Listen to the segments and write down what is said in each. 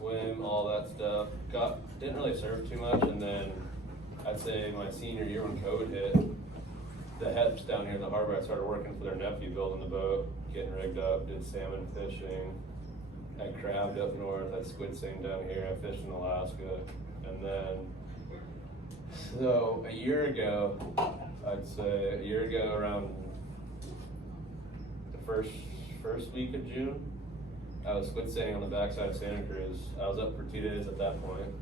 swim, all that stuff. Didn't really surf too much, and then I'd say my senior year when COVID hit, the heps down here in the harbor, I started working for their nephew, building the boat, getting rigged up, did salmon fishing. I crabbed up north, I squid seine down here, I fished in Alaska, and then, so a year ago, around the first week of June, I was squid seining on the backside of Santa Cruz. I was up for 2 days at that point,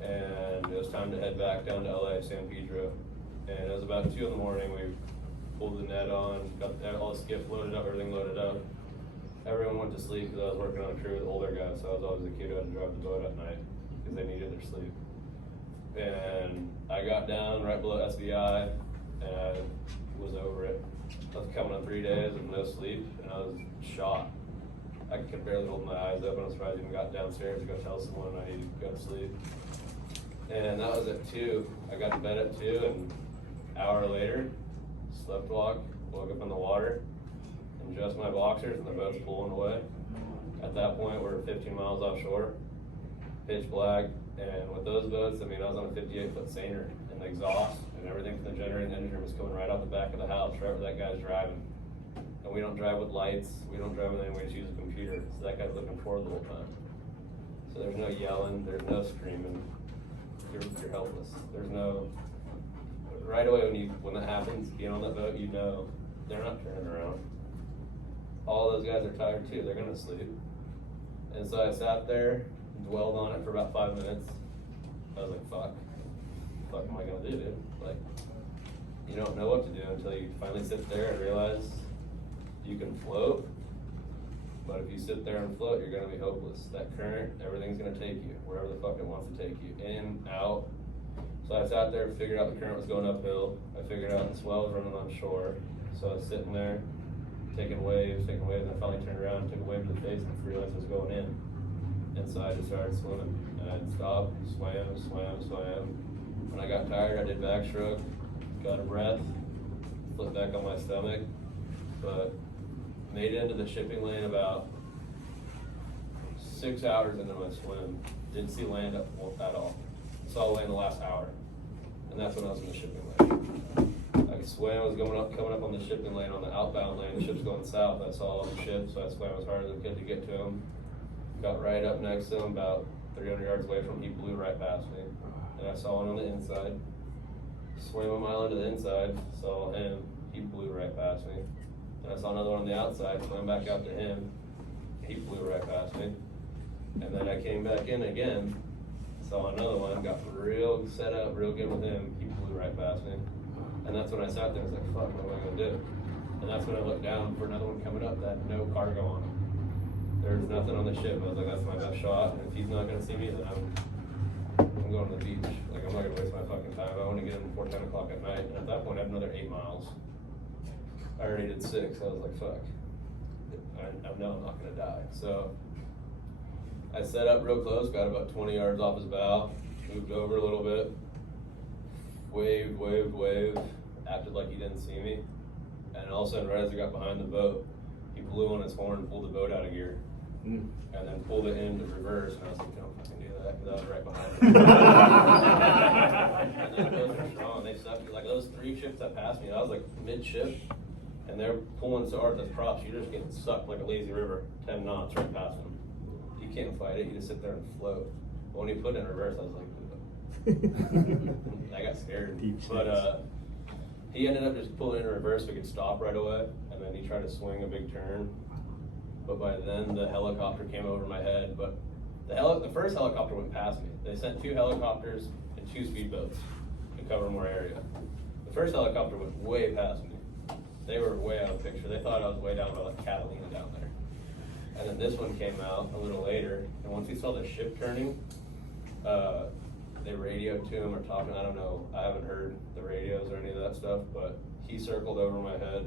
and it was time to head back down to LA, San Pedro. And it was about 2 in the morning, we pulled the net on, got all the skiff loaded up, everything loaded up. Everyone went to sleep because I was working on a crew with older guys, so I was always the kid who had to drive the boat at night because they needed their sleep. And I got down right below SBI, and I was over it. I was coming on 3 days with no sleep, and I was shot. I could barely hold my eyes open. I was surprised I even got downstairs to go tell someone I needed to go to sleep. And that was at 2. I got to bed at 2, and an hour later, slept walk, woke up in the water, and just my boxers, and the boat's pulling away. At that point, we're 15 miles offshore, pitch black, and with those boats, I mean, I was on a 58-foot seiner, and the exhaust and everything from the generator and engine room was coming right out the back of the house, right where that guy's driving. And we don't drive with lights, we don't drive with anything, we just use a computer, so that guy's looking forward the whole time. So there's no yelling, there's no screaming, you're helpless. There's no, right away when that happens, being on that boat, you know they're not turning around. All those guys are tired too, they're gonna sleep. And so I sat there, dwelled on it for about 5 minutes. I was like, fuck am I gonna do, dude? Like, you don't know what to do until you finally sit there and realize you can float, but if you sit there and float, you're gonna be hopeless. That current, everything's gonna take you wherever the fuck it wants to take you, in, out. So I sat there, figured out the current was going uphill. I figured out the swell was running on shore. So I was sitting there, taking waves, and I finally turned around and took a wave to the face and realized I was going in. And so I just started swimming. And I'd stop, swam. When I got tired, I did backstroke, got a breath, flipped back on my stomach, but made it into the shipping lane about 6 hours into my swim. Didn't see land at all. Saw land the last hour, and that's when I was in the shipping lane. I swam, I was coming up on the shipping lane on the outbound lane. The ship's going south. I saw all the ships, so I swam as hard as I could to get to him. Got right up next to him, about 300 yards away from him. He blew right past me, and I saw one on the inside. Swam a mile into the inside, saw him. He blew right past me. And I saw another one on the outside, swam back out to him. He blew right past me. And then I came back in again, saw another one, got real set up, real good with him. He blew right past me. And that's when I sat there, I was like, fuck, what am I gonna do? And that's when I looked down for another one coming up that had no cargo on it. There's nothing on the ship. I was like, that's my best shot. And if he's not gonna see me, then I'm going to the beach. Like, I'm not gonna waste my fucking time. I want to get in before 10 o'clock at night. And at that point, I had another 8 miles. I already did 6. I was like, fuck. I know I'm not gonna die. So I set up real close, got about 20 yards off his bow, moved over a little bit, waved, acted like he didn't see me. And all of a sudden, right as I got behind the boat, he blew on his horn, pulled the boat out of gear, and then pulled it into reverse. And I was like, don't fucking do that, because I was right behind him. And then those are strong, they suck. Like those 3 ships that passed me, I was like mid-ship, and they're pulling so hard as props, you're just getting sucked like a lazy river, 10 knots right past them. You can't fight it, you just sit there and float. But when he put it in reverse, I was like, I got scared. But he ended up just pulling it in reverse so we could stop right away, and then he tried to swing a big turn. But by then, the helicopter came over my head. But the first helicopter went past me. They sent 2 helicopters and 2 speedboats to cover more area. The first helicopter went way past me. They were way out of picture. They thought I was way down by like Catalina down there. And then this one came out a little later, and once he saw the ship turning, they radioed to him or talking, I don't know, I haven't heard the radios or any of that stuff, but he circled over my head,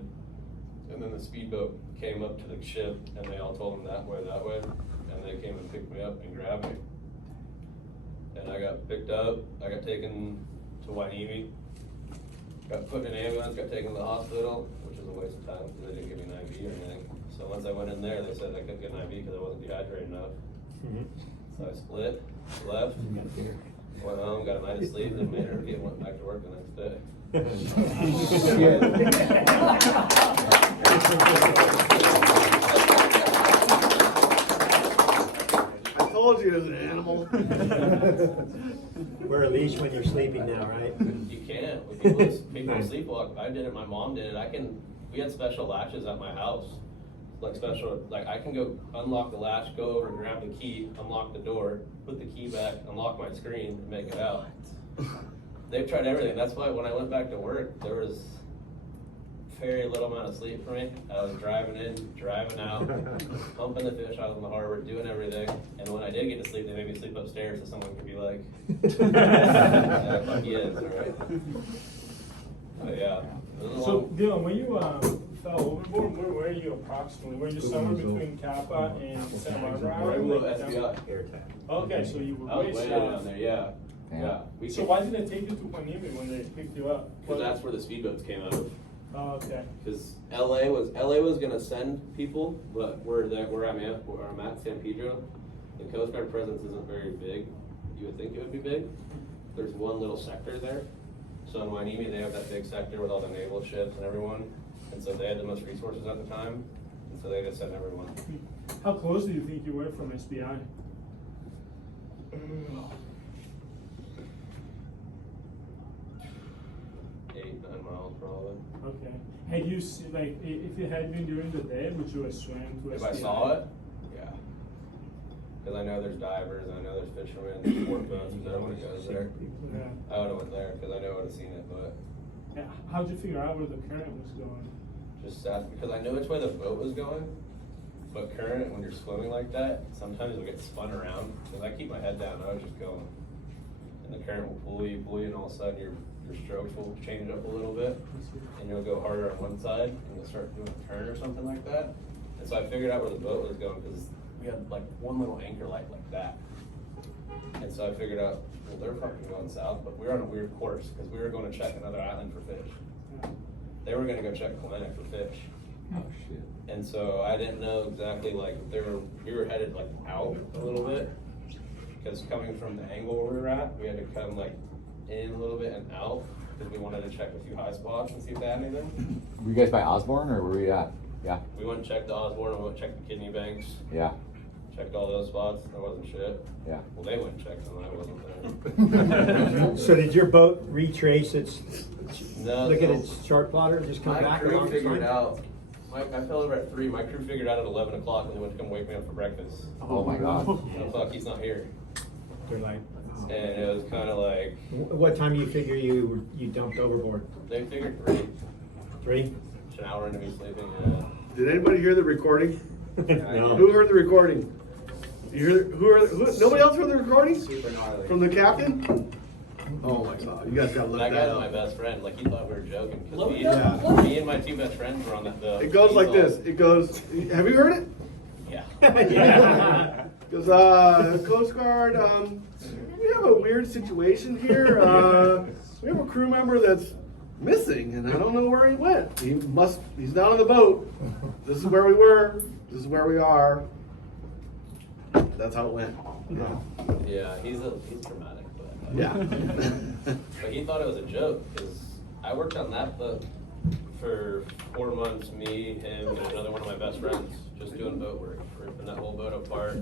and then the speedboat came up to the ship, and they all told him that way, and they came and picked me up and grabbed me. And I got picked up, I got taken to Wainimi, got put in an ambulance, got taken to the hospital, which was a waste of time because they didn't give me an IV or anything. So once I went in there, they said I couldn't get an IV because I wasn't dehydrated enough. So I split, left, went home, got a night of sleep, then made her get went back to work the next day. I told you it was an animal. Wear a leash when you're sleeping now, right? You can't. When people sleepwalk, I did it, my mom did it. We had special latches at my house. Like I can go unlock the latch, go over, grab the key, unlock the door, put the key back, unlock my screen, and make it out. They've tried everything. That's why when I went back to work, there was very little amount of sleep for me. I was driving in, driving out, pumping the fish out in the harbor, doing everything. And when I did get to sleep, they made me sleep upstairs so someone could be like, yeah, fuck yes, all right. But yeah. So Dylan, when you fell overboard, where were you approximately? Were you somewhere between Kappa and Santa Barbara? Right below SBI. Okay, so you were I was way down there, yeah. Yeah. So why didn't they take you to Panimi when they picked you up? Because that's where the speedboats came out of. Oh, okay. Because LA was gonna send people, but where I'm at, San Pedro, the Coast Guard presence isn't very big. You would think it would be big. There's one little sector there. So in Wainimi, they have that big sector with all the naval ships and everyone, and so they had the most resources at the time, and so they just sent everyone. How close do you think you were from SBI? 8-9 miles probably. Okay. Had you seen, like, if it had been during the day, would you have swam to SBI? If I saw it, yeah. Because I know there's divers, and I know there's fishermen, sport boats, because everyone goes there. Yeah. I would have went there because I know I would have seen it, but Yeah. How'd you figure out where the current was going? just sat because I knew which way the boat was going. But current, when you're swimming like that, sometimes you'll get spun around. Because I keep my head down, I was just going. And the current will pull you, and all of a sudden your strokes will change up a little bit. And you'll go harder on one side, and you'll start doing a turn or something like that. And so I figured out where the boat was going because we had like one little anchor light like that. And so I figured out, well, they're fucking going south, but we were on a weird course because we were going to check another island for fish. They were going to go check Kalenic for fish. Oh shit. And so I didn't know exactly, like, we were headed like out a little bit, because coming from the angle where we were at, we had to come like in a little bit and out, because we wanted to check a few high spots and see if they had anything. Were you guys by Osborne or were we at? Yeah. We went and checked the Osborne, we went and checked the kidney banks, Yeah. checked all those spots, there wasn't shit. Yeah. Well, they went and checked them, I wasn't there. So did your boat retrace its, No, look at so its chart plotter, just come my back crew along the figured line? out, I fell over at 3, my crew figured out at 11 o'clock when they went to come wake me up for breakfast. Oh my god. Oh fuck, he's not here. They're like, And it was kind of like, what time do you figure you dumped overboard? they figured 3. 3? It's an hour into me sleeping, yeah. Did anybody hear the recording? No. Who heard the recording? You hear? Nobody else heard the recording? Super gnarly. From the captain? Oh my god, you guys gotta look That that guy's my up. best friend. Like, he thought we were joking. 'Cause Yeah. me and my 2 best friends were on that boat. It goes like He's all- this. It goes. Have you heard it? Yeah. Yeah. It goes, Coast Guard. We have a weird situation here. We have a crew member that's missing, and I don't know where he went. He's not on the boat. This is where we were. This is where we are. That's how it went. Yeah, he's dramatic. But, Yeah. but he thought it was a joke, because I worked on that boat for 4 months, me, him, and another one of my best friends, just doing boat work, ripping that whole boat apart,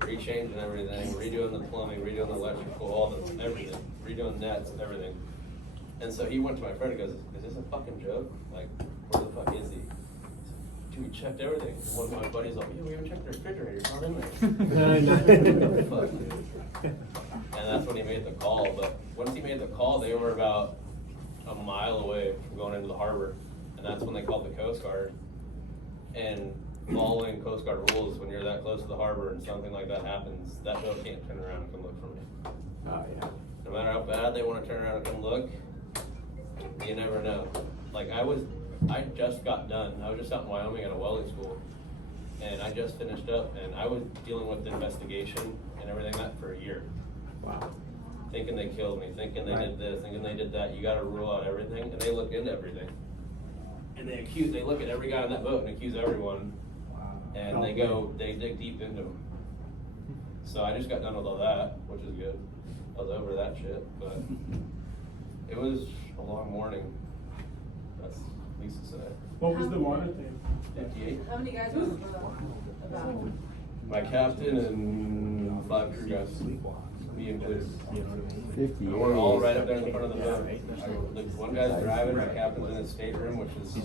rechanging everything, redoing the plumbing, redoing the electrical, all the everything, redoing nets, everything. And so he went to my friend and goes, "Is this a fucking joke? Like, where the fuck is he?" Dude, we checked everything. One of my buddies like, "Yeah, we haven't checked the refrigerator. It's not in there." Fuck, dude. And that's when he made the call. But once he made the call, they were about a mile away from going into the harbor, and that's when they called the Coast Guard. And following Coast Guard rules, when you're that close to the harbor and something like that happens, that boat can't turn around and come look for me. Oh, yeah. No matter how bad they want to turn around and come look, you never know. Like, I just got done. I was just out in Wyoming at a welding school, and I just finished up, and I was dealing with the investigation and everything that for a year. Wow. Thinking they killed me, thinking they Right. did this, thinking they did that. You got to rule out everything, and they look into everything. And they look at every guy on that boat and accuse everyone, and they dig deep into them. So I just got done with all that, which is good. I was over that shit, but it was a long morning. That's least to say. What was the water thing? 58. How many guys were on the boat? About. My captain and 5 crew guys, me included. 58. We're all right up there in the front of the boat. One guy's driving, my captain's in his stateroom, which is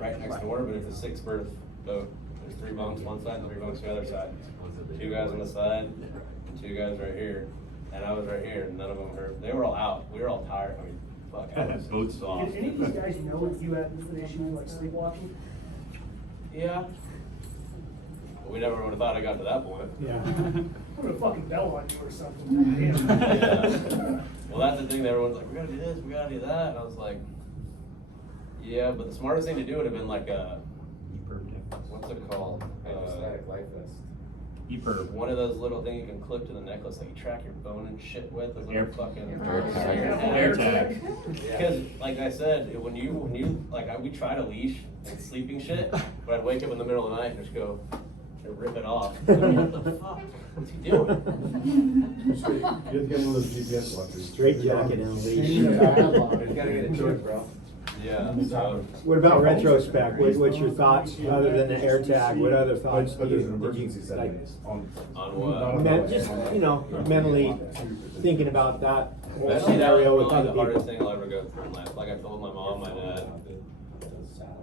right next door, but it's a 6-berth boat. There's 3 bunks one side and 3 bunks the other side. 2 guys on the side, 2 guys right here, and I was right here, and none of them hurt. They were all out. We were all tired. I mean, fuck, I was Boat's soft. Did any of these guys know if you had an issue like sleepwalking? Yeah. But we never would have thought it got to that point. Yeah. Put a fucking bell on you or something. Yeah. Well, that's the thing. Everyone's like, we gotta do this, we gotta do that. And I was like, yeah, but the smartest thing to do would have been like a, what's it called? life vest. EPIRB. One of those little things you can clip to the necklace, like you track your bone and shit with. Those little fucking AirTag. Because, like I said, when you like, we tried a leash and sleeping shit, but I'd wake up in the middle of the night and just go and rip it off. What the fuck? What's he doing? You have to get one of those GPS watchers. Straight jacket and a leash. You Gotta get a choice, bro. Yeah. So What about retrospect? What's your thoughts, other than the AirTag, what other thoughts do you, did you, like, on what? just, you know, mentally thinking about that whole Actually, that was scenario with probably other the hardest people? thing I'll ever go through in life. Like I told my mom, my dad,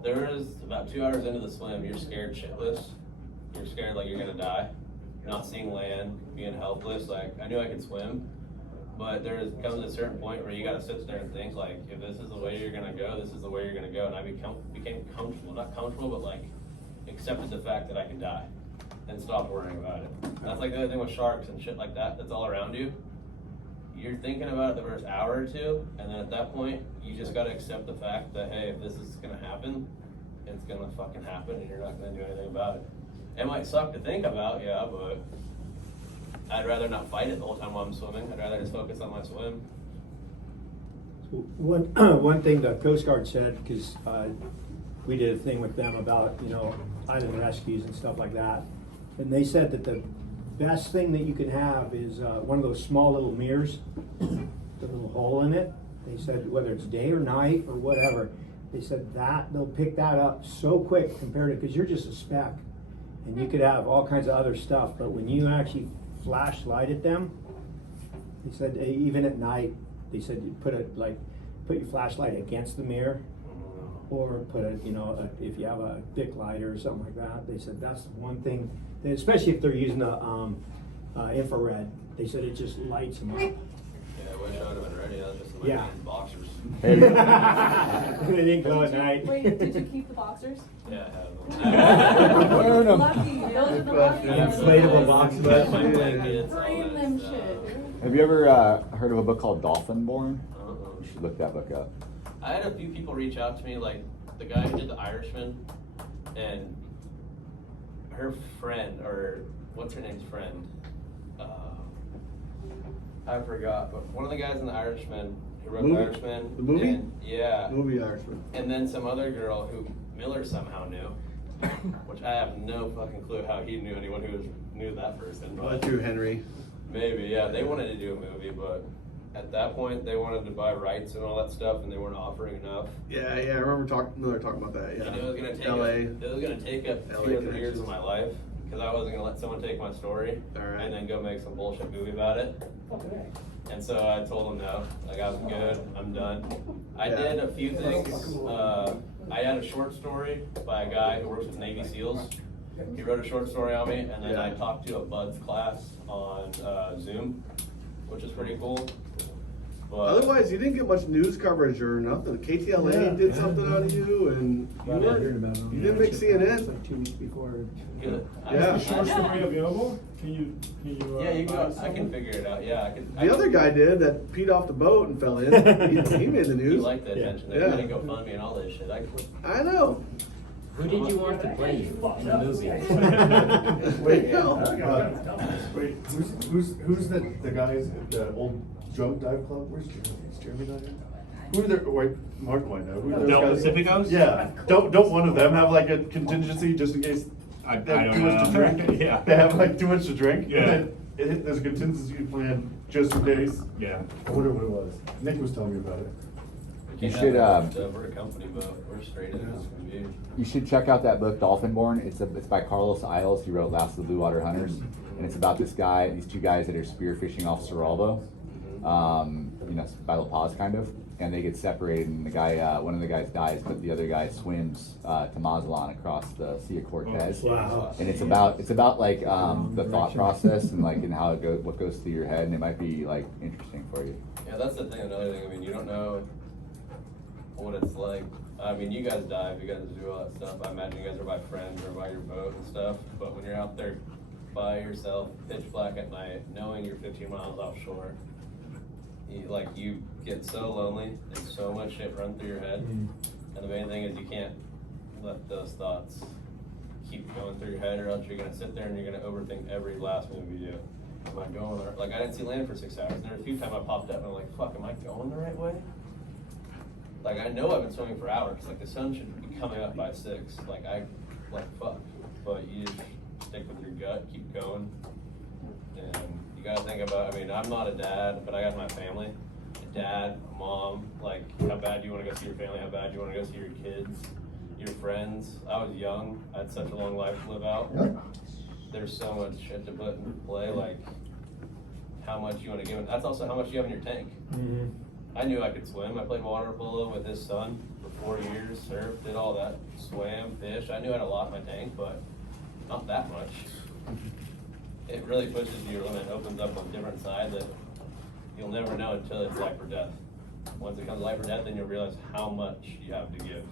there is about 2 hours into the swim, you're scared shitless. You're scared like you're gonna die. Not seeing land, being helpless. Like, I knew I could swim, but comes a certain point where you gotta sit there and think, like, if this is the way you're gonna go, this is the way you're gonna go. And I became comfortable, not comfortable, but like, accepted the fact that I could die and stopped worrying about it. That's like the other thing with sharks and shit like that, that's all around you. You're thinking about it the first hour or two, and then at that point, you just gotta accept the fact that, hey, if this is gonna happen, it's gonna fucking happen, and you're not gonna do anything about it. It might suck to think about, yeah, but I'd rather not fight it the whole time while I'm swimming. I'd rather just focus on my swim. One thing the Coast Guard said, because we did a thing with them about, you know, island rescues and stuff like that, and they said that the best thing that you can have is one of those small little mirrors, the little hole in it. They said whether it's day or night or whatever, they said that they'll pick that up so quick compared to, because you're just a speck, and you could have all kinds of other stuff, but when you actually flashlight at them, they said even at night, they said you put your flashlight against the mirror, or put a, you know, if you have a Bic lighter or something like that. They said that's one thing, especially if they're using the infrared. They said it just lights them up. Yeah, I wish I would have been ready. I was just in my Yeah. boxers. Hey, They didn't go at night. Wait, did you keep the boxers? Yeah, I have them. Burn 'em. Lucky, those are the lucky ones. Inflatable boxes. Yeah, my blankets, all Frame that them stuff. shit. Have you ever heard of a book called Dolphin Born? You should look that book up. I had a few people reach out to me, like the guy who did The Irishman, and her friend, or what's her name's friend? I forgot, but one of the guys in The Irishman who wrote Movie? The Irishman. The movie? And, yeah. Movie Irishman. And then some other girl who Miller somehow knew, which I have no fucking clue how he knew anyone who knew that person. Well, But that's you, Henry. maybe, yeah. They wanted to do a movie, but at that point they wanted to buy rights and all that stuff, and they weren't offering enough. Yeah, I remember Miller talking about that. Yeah. And it was gonna take LA. it was gonna take up LA 2 or 3 years connections. of my life, because I wasn't gonna let someone take my story Alright. and then go make some bullshit movie about it. Okay. And so I told him no, like I'm good, I'm done. I Yeah. did a few things. I had a short story by a guy who works with Navy SEALs. He wrote a short story on me, and then I Yeah. talked to a BUD/S class on Zoom, which is pretty cool. But Otherwise, you didn't get much news coverage or nothing. KTLA did something on you, and you didn't make CNN. Like 2 weeks before. good. Yeah. Is the short story available? Can you? Yeah, you buy go. I some? can figure it out. Yeah, I can. The other guy did that peed off the boat and fell in. He made the He news. liked the attention. They're Yeah. gonna go fund me and all this shit. I know. Who did you want to play you in the movie? Wait, no. Wait, who's the guys at the old drunk dive club? Where's Jeremy? Is Jeremy not here? Who are their, wait, Mark might know. Who are those Del guys? Pacificos? Yeah. Don't one of them have like a contingency just in case I they have don't too much to know. drink? Yeah. They have like too much to drink? Yeah. And then there's a contingency plan just in case. Yeah. I wonder what it was. Nick was telling me about it. You should, We're a company boat, we're straight in this review. You should check out that book, Dolphinborn. It's by Carlos Isles. He wrote Last of the Blue Water Hunters, and it's about these two guys that are spearfishing off Cerralvo, by La Paz kind of, and they get separated, and one of the guys dies, but the other guy swims to Mazatlan across the Sea of Cortez. Wow. And it's about like the thought process and like and how what goes through your head, and it might be like interesting for you. Yeah, that's the thing, another thing, I mean, you don't know what it's like. I mean, you guys dive, you guys do all that stuff. I imagine you guys are by friends or by your boat and stuff, but when you're out there by yourself, pitch black at night, knowing you're 15 miles offshore, you get so lonely and so much shit run through your head. And the main thing is you can't let those thoughts keep going through your head, or else you're gonna sit there and you're gonna overthink every last move you do. Am I going there? Like, I didn't see land for 6 hours. And there were a few times I popped up and I'm like, fuck, am I going the right way? Like, I know I've been swimming for hours. Like, the sun should be coming up by 6. Fuck. But you just stick with your gut, keep going. And you gotta think about, I mean, I'm not a dad, but I got my family. A dad, a mom, like, how bad do you wanna go see your family? How bad do you wanna go see your kids, your friends? I was young. I had such a long life to live out. Yep. There's so much shit to put into play, like, how much you wanna give it. That's also how much you have in your tank. Mm-hmm. I knew I could swim. I played water polo with his son for 4 years, surfed, did all that, swam, fished. I knew I had a lot in my tank, but not that much. It really pushes your limit, opens up a different side that you'll never know until it's life or death. Once it comes life or death, then you'll realize how much you have to give.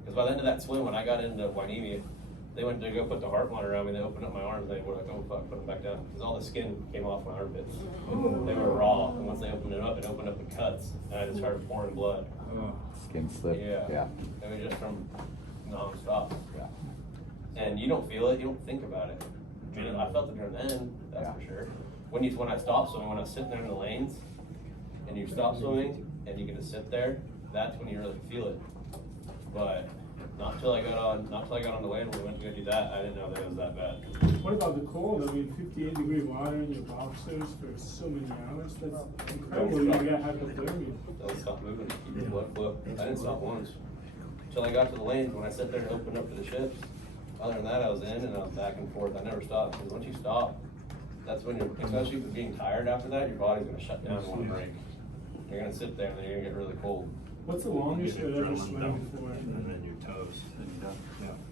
Because by the end of that swim, when I got into Wainimi, they went to go put the heart monitor around me. They opened up my arms. They were like, "Oh fuck, put them back down," because all the skin came off my armpits. They were raw, and once they opened it up the cuts, and I just started pouring blood. Skin slip. Yeah. It was just from non-stop. Yeah. And you don't feel it. You don't think about it. I mean, I felt it during the end, that's for sure. When I stopped swimming, when I was sitting there in the lanes, and you stop swimming, and you get to sit there, that's when you really feel it. But not till I got on the way and we went to go do that, I didn't know that it was that bad. What about the cold? I mean, 58-degree water in your boxers for so many hours. That's incredible. You got hypothermia. Don't stop moving, keep your blood flow. I didn't stop once. Till I got to the lanes, when I sat there and opened up for the ships. Other than that, I was in and I was back and forth. I never stopped, because once you stop, that's when especially with being tired after that, your body's gonna shut down and want to break. You're gonna sit there and then you're gonna get really cold. What's the longest you've ever swam before? And then your toes.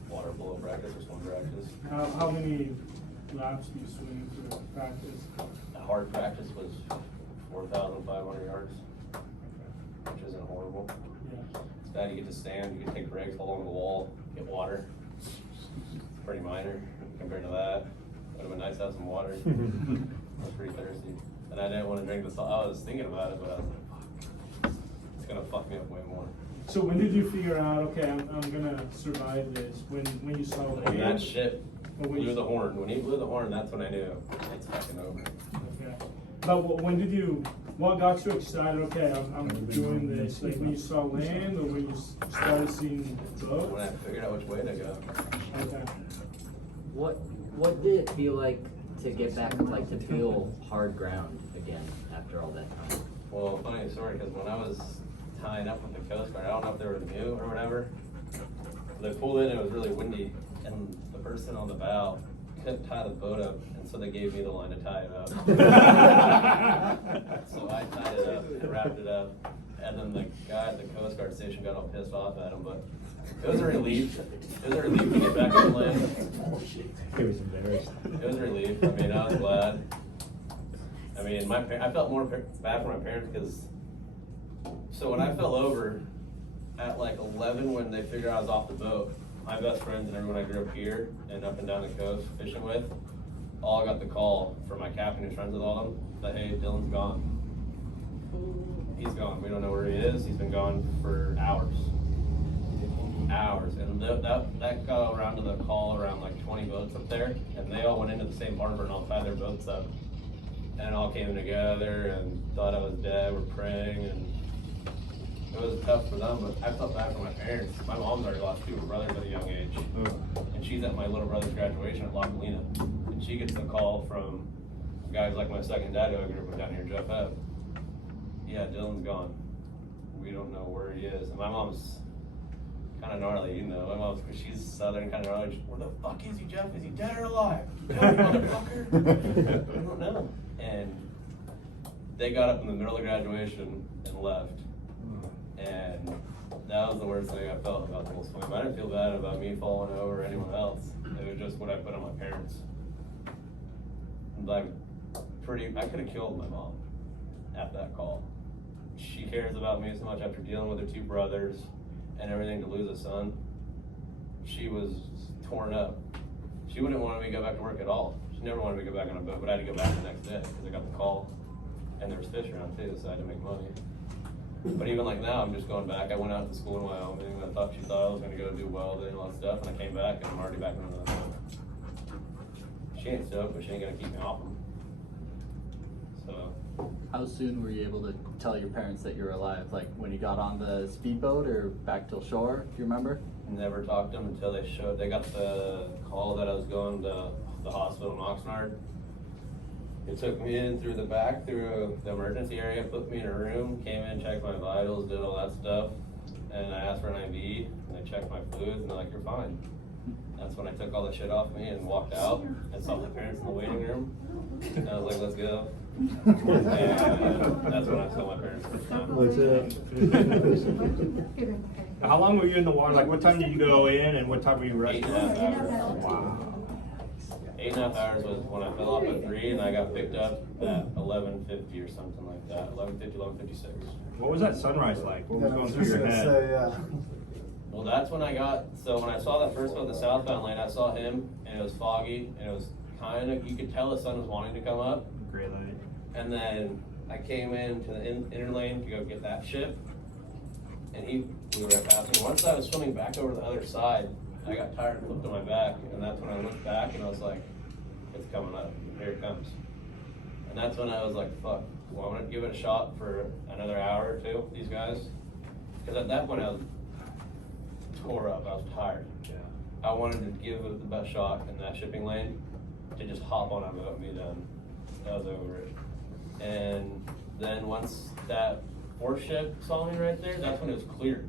Water polo practice or swim practice. How many laps do you swim for practice? The hard practice was 4,500 yards, which isn't horrible. Yeah. It's bad. You get to stand, you can take breaks along the wall, get water. It's pretty minor compared to that. Would have been nice to have some water. I was pretty thirsty. And I didn't want to drink the salt. I was thinking about it, but I was like, fuck. It's gonna fuck me up way more. So when did you figure out, okay, I'm gonna survive this? When you saw When land? that shit Or when blew you- the horn. When he blew the horn, that's when I knew it's fucking over. Okay. But what got you excited? Okay, I'm doing this. Like when you saw land, or when you started seeing boats? When I figured out which way to go. Okay. What did it feel like to get back, like to feel hard ground again after all that time? Well, funny story, because when I was tying up with the Coast Guard, I don't know if they were new or whatever. They pulled in, it was really windy, and the person on the bow couldn't tie the boat up, and so they gave me the line to tie it up. So I tied it up and wrapped it up, and then the guy at the Coast Guard station got all pissed off at him, but it was a relief. It was a relief to get back on land. He was embarrassed. It was a relief. I mean, I was glad. I mean, I felt more bad for my parents because, so when I fell over at like 11, when they figured I was off the boat, my best friends and everyone I grew up here and up and down the coast fishing with, all got the call from my captain who's friends with all of them that, hey, Dylan's gone. He's gone. We don't know where he is. He's been gone for hours. And that got around to the call around like 20 boats up there, and they all went into the same harbor and all tied their boats up. And it all came together and thought I was dead, were praying, and it was tough for them, but I felt bad for my parents. My mom's already lost 2 brothers at a young age, and she's at my little brother's graduation at La Colina, and she gets the call from Guys like my second dad who I grew up with down here, Jeff Ebb. Yeah, Dylan's gone. We don't know where he is. And my mom's kind of gnarly, you know. My mom's, she's southern, kind of gnarly. Where the fuck is he, Jeff? Is he dead or alive? Tell me, motherfucker. I don't know. And they got up in the middle of graduation and left. And that was the worst thing I felt about the whole swim. I didn't feel bad about me falling over or anyone else. It was just what I put on my parents. Like, I could have killed my mom at that call. She cares about me so much after dealing with her two brothers and everything to lose a son. She was torn up. She wouldn't want me to go back to work at all. She never wanted me to go back on a boat, but I had to go back the next day because I got the call. And there was fish around too, so I had to make money. But even like now, I'm just going back. I went out to school in Wyoming. She thought I was going to go do welding and all that stuff, and I came back and I'm already back on the boat. She ain't stoked, but she ain't going to keep me off them. So. How soon were you able to tell your parents that you were alive? Like when you got on the speedboat or back till shore? Do you remember? Never talked to them until they got the call that I was going to the hospital in Oxnard. They took me in through the back, through the emergency area, put me in a room, came in, checked my vitals, did all that stuff, and I asked for an IV, and they checked my fluids, and they're like, you're fine. That's when I took all the shit off me and walked out and saw my parents in the waiting room, and I was like, let's go. And that's when I saw my parents first time. What's up? How long were you in the water? Like, what time did you go in and what time were you resting? 8.5 hours. Wow. 8.5 hours was when I fell off at 3, and I got picked up at 11:50 or something like that. 11:50, 11:56. What was that sunrise like? What was going through your head? Well, that's when so when I saw that first boat, the southbound lane, I saw him, and it was foggy, and it was kind of, you could tell the sun was wanting to come up. Gray light. And then I came into the inner lane to go get that ship, and he flew right past me. Once I was swimming back over the other side, I got tired and flipped on my back, and that's when I looked back and I was like, it's coming up, here it comes. And that's when I was like, fuck, well, I'm gonna give it a shot for another hour or two, these guys. Because at that point I was tore up, I was tired. Yeah. I wanted to give it the best shot in that shipping lane, to just hop on a boat and be done. I was over it. And then once that fourth ship saw me right there, that's when it was clear.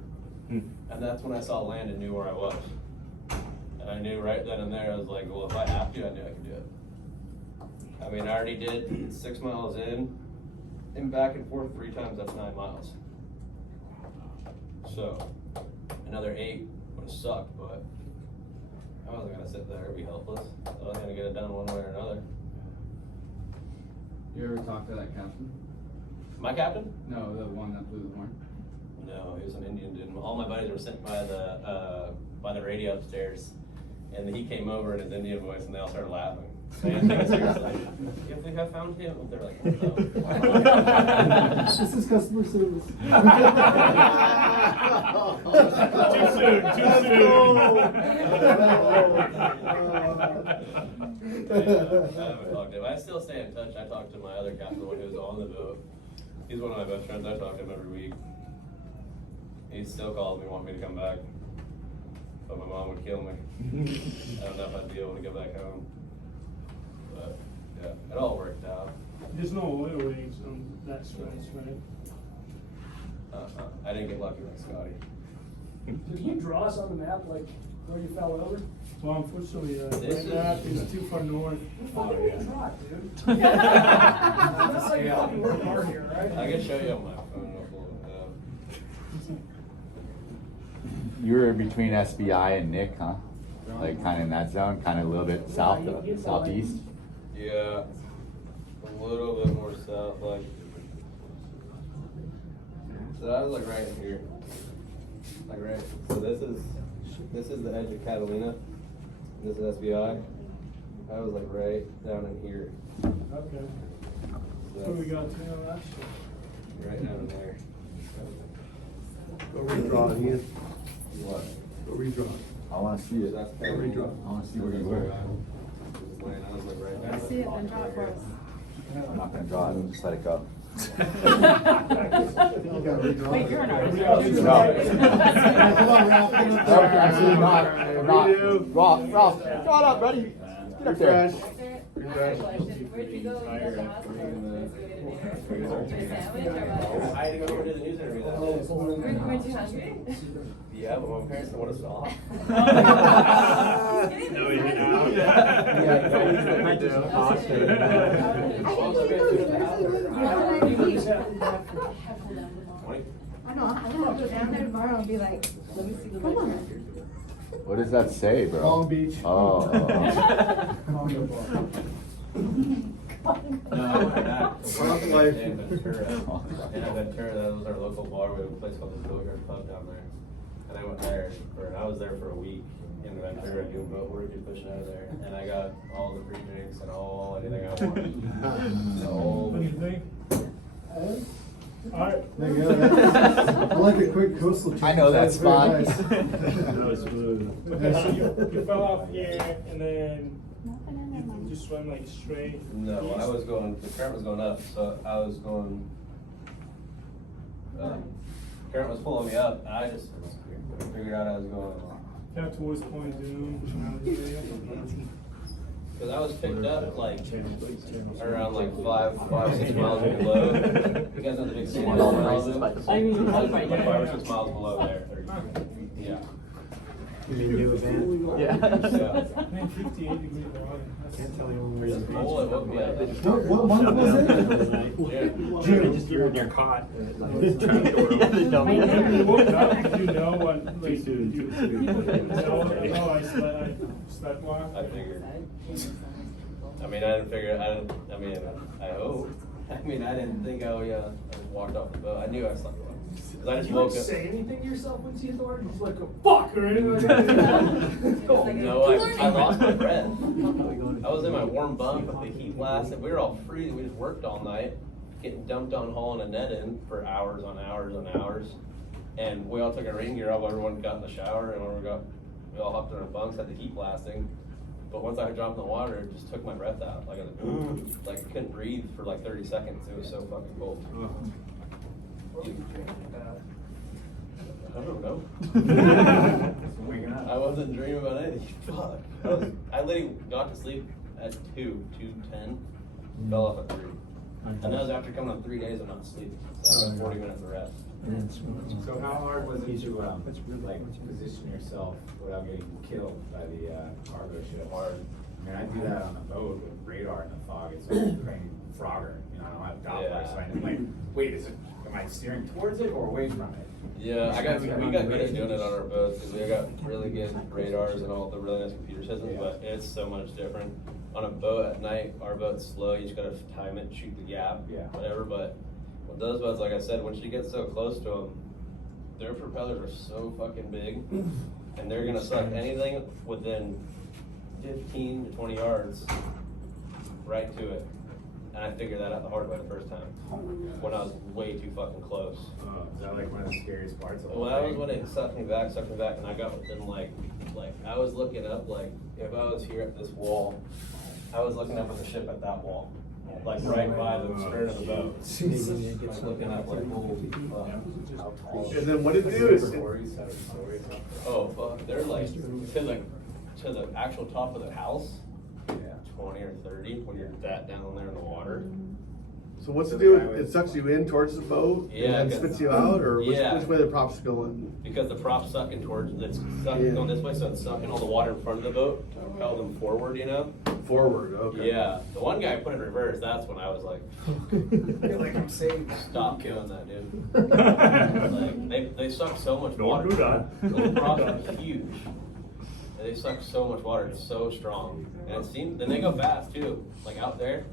And that's when I saw land and knew where I was. And I knew right then and there, I was like, well, if I have to, I knew I could do it. I mean, I already did 6 miles in, and back and forth 3 times, that's 9 miles. So, another 8 would have sucked, but I wasn't gonna sit there and be helpless. I was gonna get it done one way or another. You ever talk to that captain? My captain? No, the one that blew the horn. No, he was an Indian dude. All my buddies were sent by the radio upstairs, and he came over in his Indian voice, and they all started laughing. They didn't take it seriously. You think I found him? And they're like, no. This is customer service. Too soon, too soon. I haven't talked to him. I still stay in touch. I talk to my other captain, the one who was on the boat. He's one of my best friends. I talk to him every week. He still calls me, want me to come back, but my mom would kill me. I don't know if I'd be able to go back home. But yeah, it all worked out. There's no oil leaks on that space, right? I didn't get lucky like Scotty. So can you draw us on the map, like, where you fell over? Well, unfortunately, This that is too far north. Fucking yeah. draw it, dude. That's like Yeah. fucking work hard here, right? I can show you on my phone. I'll pull it up. You were between SBI and Nick, huh? Like kind of in that zone, kind of a little bit southeast. Yeah, a little bit more south, like. So I was like right in here, like right. So this is the edge of Catalina. This is SBI. I was like right down in here. Okay. So What we got to know that shit? right down there. Go redraw it, Ian. What? Go redraw. I want to see it. That's Go redraw. I want to see where you were. I was like right I down. see it, then draw it for us. I'm not gonna draw it. Just let it go. Wait, you're not. Come on, Ralph. Get up there. Absolutely not. I'm not. Redo. Ralph, draw it up, buddy. Get up there. Refresh. Where'd you go when you got the hospital? Did you go get a dinner? Get a sandwich or what? I had to go over to the news interview that day. Weren't you hungry? Yeah, but my parents don't want to stop. No, we didn't. I know, I'm gonna go down there tomorrow and be like, let me see the come on. What does that say, bro? Long Beach. Oh. Rock life. In Ventura, that was our local bar. We have a place called the Billgard Pub down there. And I went there and I was there for a week in Ventura doing boat work and fishing out of there. And I got all the free drinks and anything I wanted. What do you think? Alright. There you go. I like a quick coastal change. I know that That's very spot. nice. That was smooth. Okay, so you fell off here and then you just swam like straight. No, I was going, the current was going up, so I was going, current was pulling me up, and I just figured out I was going. Out towards Point Doom. Cause I was picked up like around like 5, 6 miles below. You guys know the big city in Malibu? Like 5 or 6 miles below there. Yeah. You mean new event? Yeah. Man, 58 degree water. Can't tell anyone where It's cold, it woke me up. What month was it? June. Just you're in your cot. When you woke up, did you know what, like, Too soon. you know, I slept walk? I figured. I mean, I hope. I mean, I didn't think I just walked off the boat. I knew I slept well. Cause I just Did you woke like up. say anything to yourself when you hit the water? Just like a fuck or anything like that? No, I lost my breath. I was in my warm bunk with the heat blasted. We were all freezing. We just worked all night, getting dumped on, hauling a net in for hours on hours on hours. And we all took our rain gear off. Everyone got in the shower, and when we all hopped in our bunks, had the heat blasting. But once I dropped in the water, it just took my breath out. Like I couldn't breathe for like 30 seconds. It was so fucking cold. I don't know. I wasn't dreaming about anything. Fuck. I literally got to sleep at 2:10, fell off at 3. And that was after coming on 3 days of not sleeping. So I got 40 minutes of rest. So how hard was it to like position yourself without getting killed by the cargo ship? Hard. I mean, I do that on a boat with radar in the fog. It's like playing Frogger. You know, I don't have Doppler, Yeah. so I'm like, wait, am I steering towards it or away from it? Yeah, we got good at doing it on our boats because we got really good radars and all the really nice computer systems, but it's so much different. On a boat at night, our boat's slow, you just gotta time it, shoot the gap, whatever, but with those boats, like I said, once you get so close to them, their propellers are so fucking big, and they're gonna suck anything within 15 to 20 yards right to it. And I figured that out the hard way the first time, when I was way too fucking close. Oh, is that like one of the scariest parts of the Well, whole that was thing? when it sucked me back, and I got within like I was looking up, like, if I was here at this wall, I was looking up at the ship at that wall, like right by the stern of the boat. I was looking up like, holy fuck. How tall. And then what it do is, Oh, fuck, they're like, to the actual top of the house, 20 or 30, when you're that down there in the water. so what's it do? It sucks you in towards the boat Yeah, and then spits you out, or which yeah. way the prop's going? Because the prop's sucking towards, it's sucking going this way, so it's sucking all the water in front of the boat to propel them forward, you know? Forward, okay. Yeah, the one guy put it in reverse, that's when I was like, like I'm saying, stop doing that, dude. Like, they suck so much water. do that. The props are huge. And they suck so much water, it's so strong. And it seems, then they go fast too, like out there.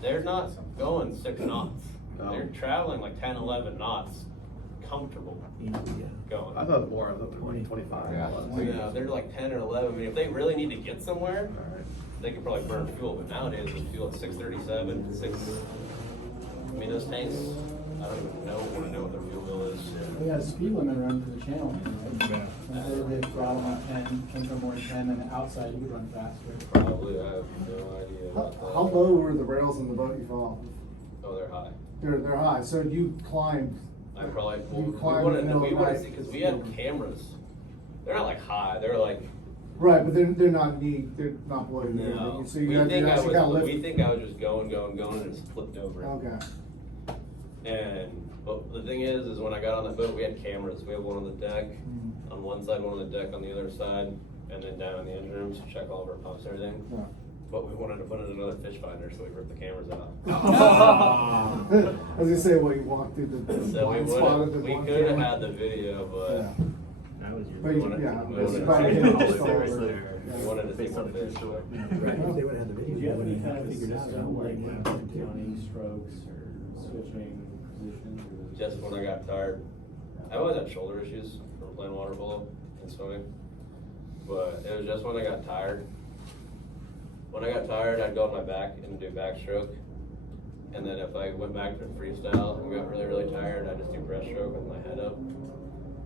They're not going 6 knots. No. They're traveling like 10, 11 knots, comfortable going. I thought more, I thought 20, 25. Yeah. Yeah, they're like 10 or 11. I mean, if they really need to get somewhere, they could probably burn fuel. But nowadays, the fuel at 637, 6. I mean, those tanks, I don't even want to know what the fuel bill is. We got a speed limit around to the channel, right? They throttle at 10, can't go more than 10, and outside you could run faster. Probably, I have no idea. About that. How low were the rails on the boat you fell off? Oh, they're high. They're high, so you climbed. I probably, You we climbed wanted in the to middle of the see, night. because we had cameras. They're not like high, they're like Right, but they're not neat, they're not bloated. No. So you actually gotta lift. We think I was just going, and it's flipped over. Okay. But the thing is when I got on that boat, we had cameras. We had one on the deck, on one side, one on the deck on the other side, and then down in the engine rooms to check all of our pumps and everything. Yeah. But we wanted to put in another fish finder, so we ripped the cameras out. I was gonna say, well, you walk through the So blind spot of the we one could have camera. had the video, but Yeah. That was But your. you- yeah, we it's wanted about to getting see it more installed fish. there. We wanted to see more fish. Right, if they would have had the video, Did you they have wouldn't any have kind of figured out. system like counting strokes or switching positions? Or was it Just when I got tired. I always had shoulder issues from playing water polo and swimming, but it was just when I got tired. When I got tired, I'd go on my back and do backstroke. And then if I went back to freestyle and got really, really tired, I'd just do breaststroke with my head up.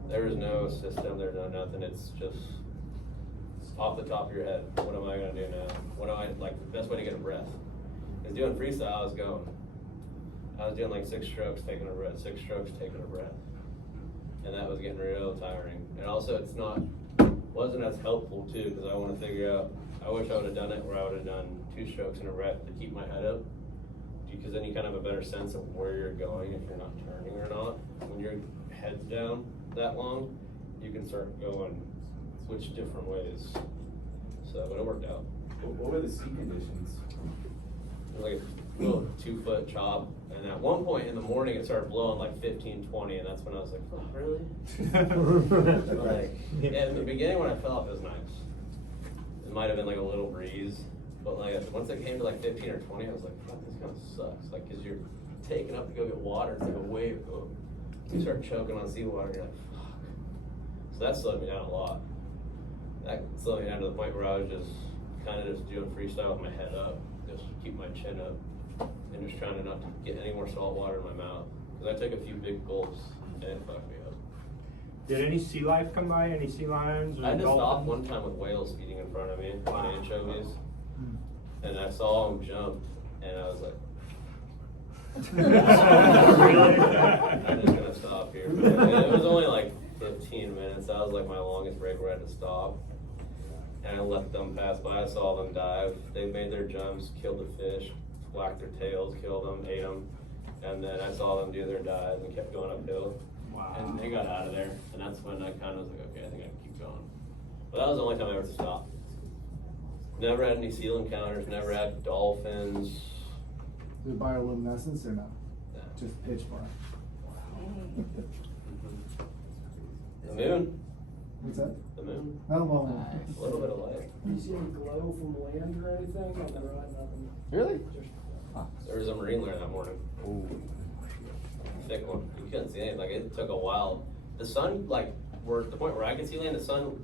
There was no system, there's no nothing, it's just off the top of your head. What am I gonna do now? What am I, like, the best way to get a breath? Because doing freestyle, I was doing like 6 strokes, taking a breath, 6 strokes, taking a breath. And that was getting real tiring. And also wasn't as helpful too, because I wanna figure out, I wish I would've done it where I would've done 2 strokes in a breath to keep my head up. Because then you kind of have a better sense of where you're going if you're not turning or not. When your head's down that long, you can start going which different ways. So, but it worked out. What were the sea conditions? It was like a little 2-foot chop, and at one point in the morning it started blowing like 15, 20, and that's when I was like, oh, really? Like, in the beginning when I fell off, it was nice. It might have been like a little breeze, but like once it came to like 15 or 20, I was like, fuck, this kind of sucks. Like, cause you're taking up to go get water, it's like a wave. You start choking on seawater, you're like, fuck. So that slowed me down a lot. That slowed me down to the point where I was just kind of just doing freestyle with my head up, just keep my chin up, and just trying to not to get any more salt water in my mouth. Cause I took a few big gulps, and it fucked me up. Did any sea life come by? Any sea lions? Or I just stopped dolphins? one time with whales feeding in front of me, on anchovies, and I saw them jump, and I was like, Really? I'm just gonna stop here. But it was only like 15 minutes. That was like my longest break where I had to stop. And I let them pass by. I saw them dive. They made their jumps, killed the fish, whacked their tails, killed them, ate them. And then I saw them do their dives and kept going uphill. Wow. And they got out of there. And that's when I kind of was like, okay, I think I can keep going. But that was the only time I ever stopped. Never had any seal encounters, never had dolphins. Is it bioluminescence or no? No. Just pitch black. The moon. What's that? The moon. Oh, well. A little bit of light. Do you see any glow from land or anything? On the ride, nothing. Really? There was a marine layer that morning. Thick one. You couldn't see anything. Like, it took a while. The sun, like, the point where I could see land, the sun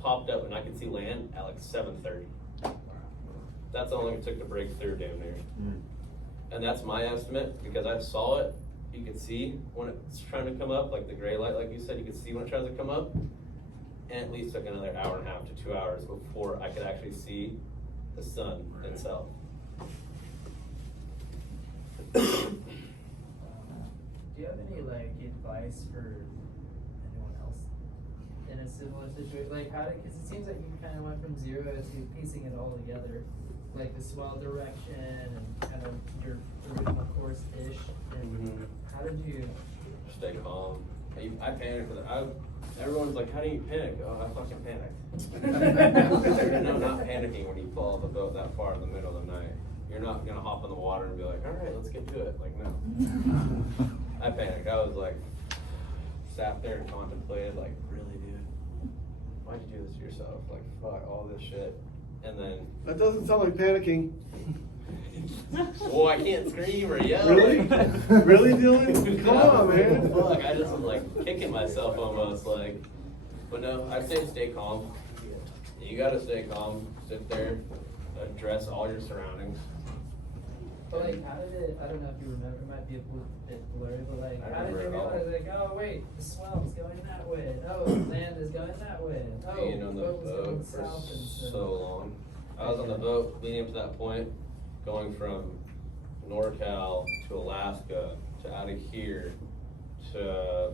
popped up and I could see land at like 7:30. That's how long it took to break through damn near. And that's my estimate because I saw it. You could see when it's trying to come up, like the gray light, like you said, you could see when it tries to come up. And at least took another hour and a half to 2 hours before I could actually see the sun itself. Do you have any like advice for anyone else in a similar situation? Like how did, because it seems like you kind of went from 0 to piecing it all together, like the swell direction and kind of your original course-ish. And how did you Stay calm. I panicked. Everyone's like, how do you panic? Oh, I fucking panicked. No, not panicking when you fall off a boat that far in the middle of the night. You're not gonna hop in the water and be like, all right, let's get to it. Like, no. I panicked. I was like, sat there and contemplated, like, really, dude? Why'd you do this to yourself? Like, fuck, all this shit. And then, That doesn't sound like panicking. well, I can't scream or yell. Really? Really, Dylan? Come on, man. Fuck, I just was like kicking myself almost, like. But no, I'd say stay calm. You gotta stay calm. Sit there, address all your surroundings. But like, how did it, I don't know if you remember, it might be a bit blurry, but like, I how did you remember it all. realize, like, oh wait, the swell's going that way, oh, land is going that way, oh, Being on the boat was going boat for south and stuff. so long. I was on the boat leading up to that point, going from NorCal to Alaska to out of here to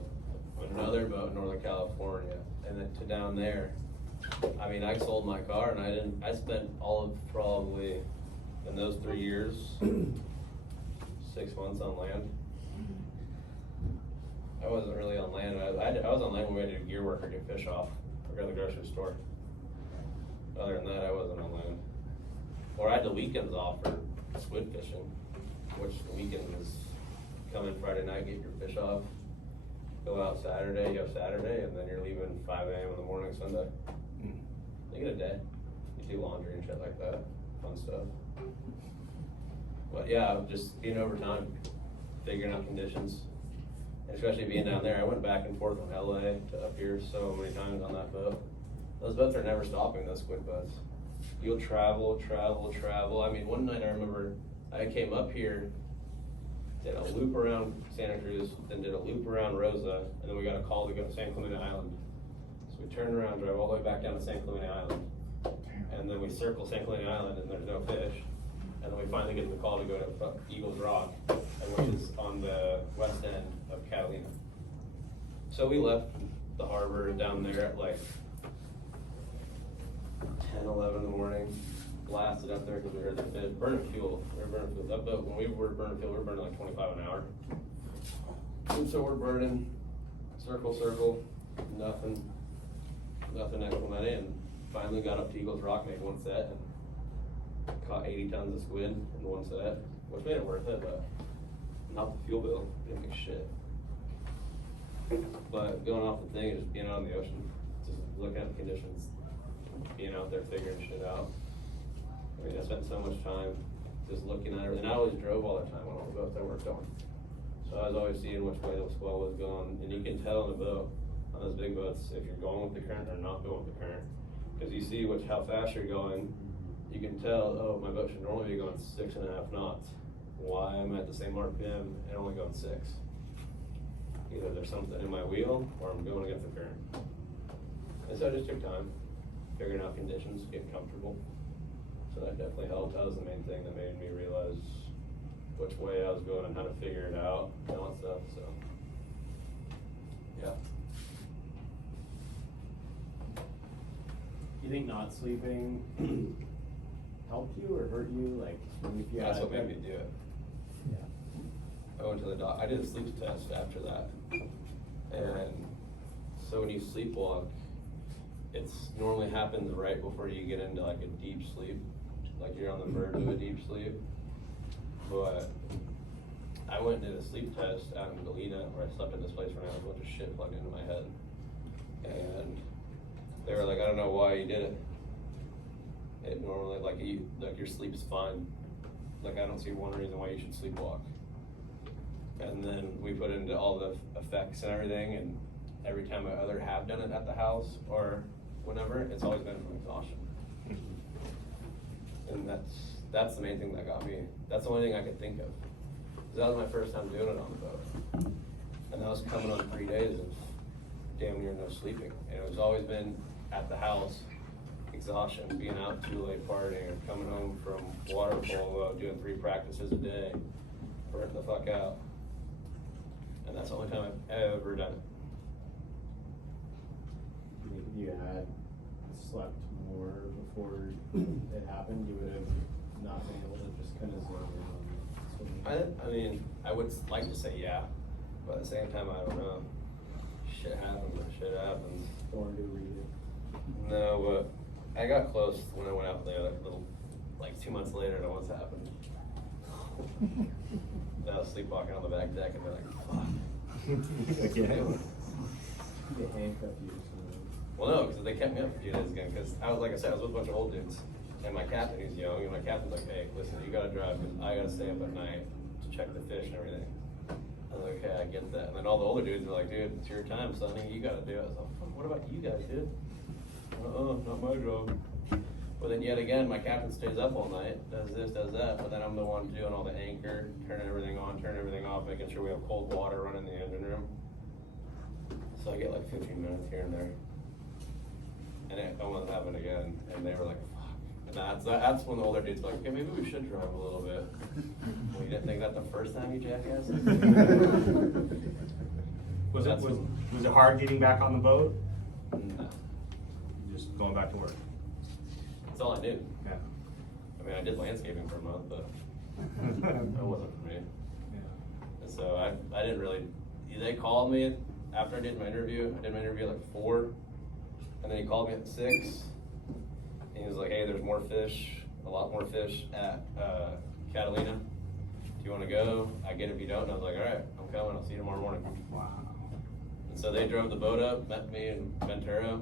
another boat in Northern California and then to down there. I mean, I sold my car and I spent all of probably, in those 3 years, 6 months on land. I wasn't really on land. I was on land when we had to do gear work or get fish off or go to the grocery store. Other than that, I wasn't on land. Or I had the weekends off for squid fishing, which the weekend was come in Friday night, get your fish off, go out Saturday, you have Saturday, and then you're leaving 5 a.m. in the morning Sunday. You get a day. You do laundry and shit like that. Fun stuff. But yeah, just being overtime, figuring out conditions. And especially being down there, I went back and forth from LA to up here so many times on that boat. Those boats are never stopping, those squid boats. You'll travel. I mean, one night I remember I came up here, did a loop around Santa Cruz, then did a loop around Rosa, and then we got a call to go to San Clemente Island. So we turned around, drove all the way back down to San Clemente Island. And then we circle San Clemente Island and there's no fish. And then we finally get the call to go to Eagles Rock, which is on the west end of Catalina. So we left the harbor down there at like 10, 11 in the morning, blasted up there because we heard the fish, burning fuel. We were burning fuel. That boat, when we were burning fuel, we were burning like 25 an hour. And so we're burning, circle, nothing implemented, and finally got up to Eagles Rock, made one set, and caught 80 tons of squid in one set, which made it worth it, but not the fuel bill, didn't make shit. But going off the thing, just being out in the ocean, just looking at the conditions, being out there figuring shit out. I mean, I spent so much time just looking at everything. I always drove all the time on all the boats I worked on. So I was always seeing which way the swell was going, and you can tell in a boat, on those big boats, if you're going with the current or not going with the current. Because you see how fast you're going, you can tell, oh, my boat should normally be going 6.5 knots. Why am I at the same RPM and only going 6? Either there's something in my wheel or I'm going against the current. And so I just took time, figuring out conditions, getting comfortable. So that definitely helped. That was the main thing that made me realize which way I was going and how to figure it out and all that stuff, so, yeah. You think not sleeping helped you or hurt you? Like, if you That's had what made me do it. Yeah. I went to the doc. I did a sleep test after that, and so when you sleepwalk, it's normally happens right before you get into like a deep sleep, like you're on the verge of a deep sleep. But I went and did a sleep test out in Galena, where I slept in this place where I had a bunch of shit plugged into my head, and they were like, I don't know why you did it. It normally, like your sleep's fine. Like, I don't see one reason why you should sleepwalk. And then we put into all the effects and everything, and every time I either have done it at the house or whenever, it's always been from exhaustion. And that's the main thing that got me. That's the only thing I could think of. 'Cause that was my first time doing it on the boat. And that was coming on 3 days of damn near no sleeping. And it was always been at the house, exhaustion, being out too late partying, or coming home from water polo, doing 3 practices a day, burnt the fuck out. And that's the only time I've ever done it. If you had slept more before it happened, you would have not been able to just kind of zone in on swimming. I mean, I would like to say yeah, but at the same time, I don't know. Shit happens. Don't want to read it. No, but I got close when I went out there, like 2 months later to what's happened. I was sleepwalking on the back deck and they're like, fuck. Again? They handcuffed you. Well, no, because they kept me up for 2 days again, because I was, like I said, I was with a bunch of old dudes. And my captain, who's young, and my captain's like, hey, listen, you gotta drive, because I gotta stay up at night to check the fish and everything. I was like, okay, I get that. And then all the older dudes were like, dude, it's your time, sonny, you gotta do it. I was like, what about you guys, dude? Not my job. But then yet again, my captain stays up all night, does this, does that, but then I'm the one doing all the anchor, turning everything on, turning everything off, making sure we have cold water running in the engine room. So I get like 15 minutes here and there. And it almost happened again, and they were like, fuck. And that's when the older dudes were like, okay, maybe we should drive a little bit. Well, you didn't think that the first time, you jackass? Was it hard getting back on the boat? No. Just going back to work. That's all I knew. Yeah. I mean, I did landscaping for a month, but that wasn't for me. And so I didn't really, they called me after I did my interview. I did my interview at like 4, and then he called me at 6. And he was like, hey, there's more fish, a lot more fish at Catalina. Do you want to go? I get it if you don't. And I was like, all right, I'm coming. I'll see you tomorrow morning. Wow. And so they drove the boat up, met me in Ventura.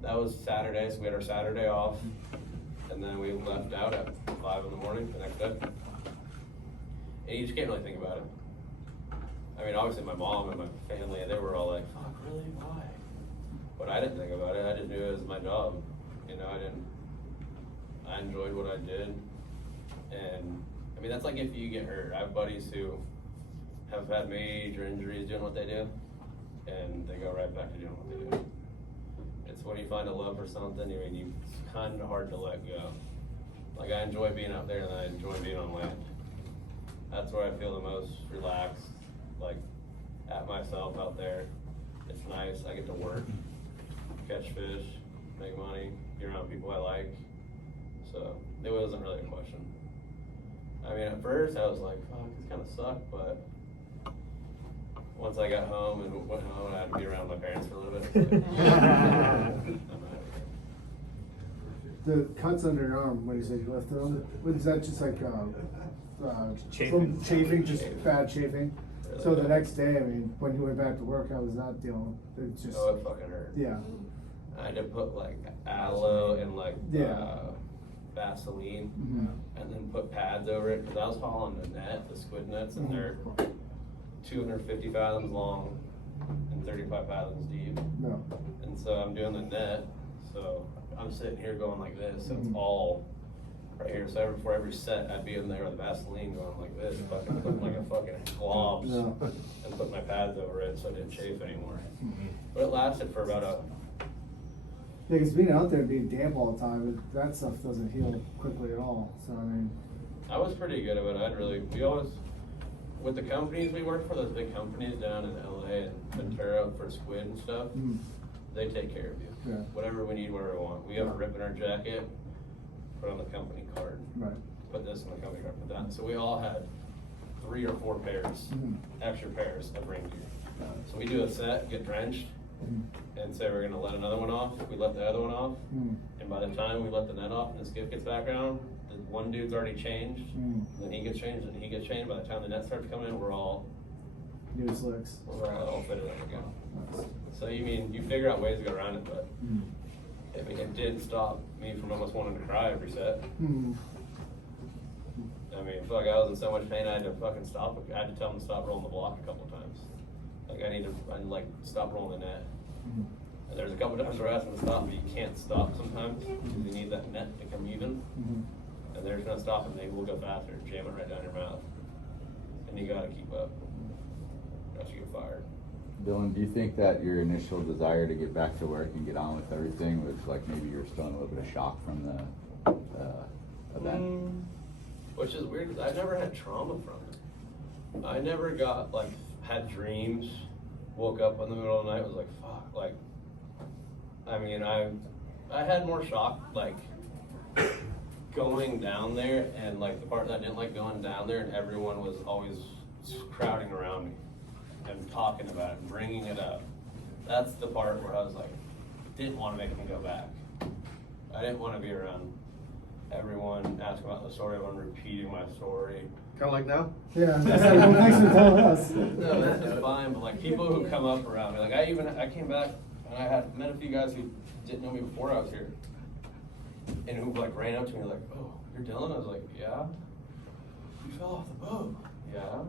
That was Saturday, so we had our Saturday off. And then we left out at 5 in the morning the next day. And you just can't really think about it. I mean, obviously my mom and my family, they were all like, fuck, really, why? But I didn't think about it. I just knew it was my job. You know, I enjoyed what I did. And I mean, that's like if you get hurt. I have buddies who have had major injuries doing what they do, and they go right back to doing what they do. It's when you find a love for something, I mean, it's kind of hard to let go. Like, I enjoy being out there, and I enjoy being on land. That's where I feel the most relaxed, like, at myself out there. It's nice. I get to work, catch fish, make money, be around people I like. So it wasn't really a question. I mean, at first I was like, fuck, this kind of sucked, but once I got home and went home, I had to be around my parents for a little bit. The cuts under your arm, when you said you left them, was that just like Chafing. from chafing, just bad chafing? So the next day, I mean, when you went back to work, how was that deal? It just, Oh, it fucking hurt. yeah. I had to put like aloe and like Yeah. Vaseline, Mhm. and then put pads over it, because I was hauling the net, the squid nets, and they're 250 fathoms long and 35 fathoms deep. No. And so I'm doing the net, so I'm sitting here going like this, so it's all right here. So before every set, I'd be in there with Vaseline going like this, fucking putting like a fucking globs, No. and put my pads over it so it didn't chafe anymore. But it lasted for about Yeah, because being out there and being damp all the time, that stuff doesn't heal quickly at all. So, I mean, I was pretty good about it. We always, with the companies we work for, those big companies down in LA and Ventura for squid and stuff, they take care of you. Yeah. Whatever we need, whatever we want. We have a rip in our jacket, put on the company card. Right. Put this in the company card, put that. So we all had 3 or 4 pairs, extra pairs of rain gear. So we do a set, get drenched, and say we're gonna let another one off. We let the other one off, and by the time we let the net off and the skiff gets back around, the one dude's already changed, and then he gets changed, and he gets changed. By the time the net starts coming in, we're all new slicks. we're all fitted up again. So you figure out ways to go around it, but it did stop me from almost wanting to cry every set. I mean, fuck, I was in so much pain, I had to fucking stop. I had to tell them to stop rolling the block a couple of times. Like, I stop rolling the net. And there's a couple of times where I asked them to stop, but you can't stop sometimes, because you need that net to come even. And they're just gonna stop and they will go faster, jam it right down your mouth. And you gotta keep up, or else you get fired. Dylan, do you think that your initial desire to get back to work and get on with everything was like maybe you were still in a little bit of shock from the event? Which is weird, because I never had trauma from it. I never got, had dreams, woke up in the middle of the night, was like, fuck, I mean, I had more shock, going down there, and the part that I didn't like going down there, and everyone was always crowding around me and talking about it, bringing it up. That's the part where I was didn't want to make me go back. I didn't want to be around everyone asking about the story, everyone repeating my story. Kind of like now? Yeah, well, thanks for telling us. No, that's fine, but people who come up around me, I came back and I had met a few guys who didn't know me before I was here, and who ran up to me oh, you're Dylan? I was like, yeah. You fell off the boat. Yeah.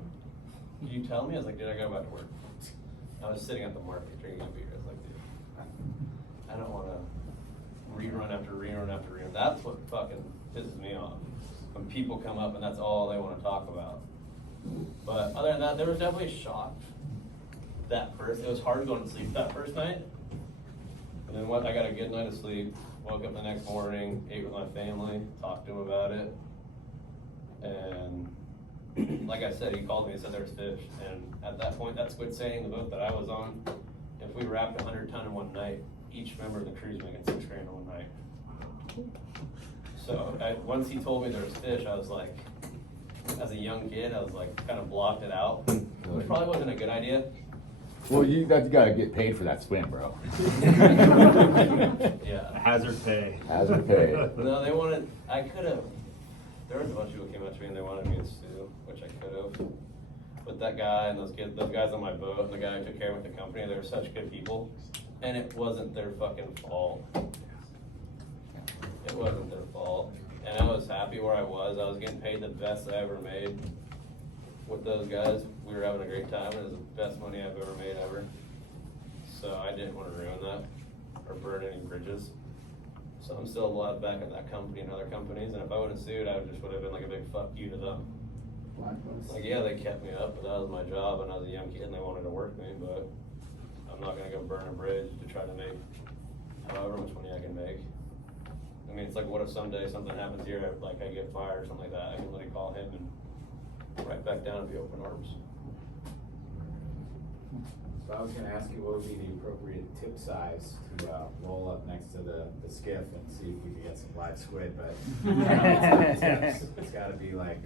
Did you tell me? I was like, did I go back to work? I was sitting at the market drinking a beer. I was like, dude, I don't want to rerun after rerun after rerun. That's what fucking pisses me off. When people come up and that's all they want to talk about. But other than that, there was definitely a shock it was hard going to sleep that first night. And then I got a good night of sleep, woke up the next morning, ate with my family, talked to him about it. And like I said, he called me and said there was fish. And at that point, that squid seining, the boat that I was on, if we wrapped 100 ton in one night, each member of the crew's making $6 grand one night. So once he told me there was fish, I was like, as a young kid, I was like, kind of blocked it out, which probably wasn't a good idea. Well, you gotta get paid for that swim, bro. Yeah. Hazard pay. Hazard pay. No, they wanted, I could have, there was a bunch of people who came up to me and they wanted me to sue, which I could have. But that guy and those guys on my boat and the guy who took care of the company, they were such good people. And it wasn't their fucking fault. It wasn't their fault. And I was happy where I was. I was getting paid the best I ever made with those guys. We were having a great time. It was the best money I've ever made ever. So I didn't want to ruin that or burn any bridges. So I'm still alive back at that company and other companies. And if I would have sued, I just would have been like a big fuck you to them. Like, yeah, they kept me up, but that was my job, and I was a young kid, and they wanted to work me, but I'm not gonna go burn a bridge to try to make however much money I can make. I mean, it's like, what if someday something happens here, like I get fired or something like that, I can literally call him and right back down and be open arms. So I was gonna ask you, what would be the appropriate tip size to roll up next to the skiff and see if we could get some live squid, but it's gotta be like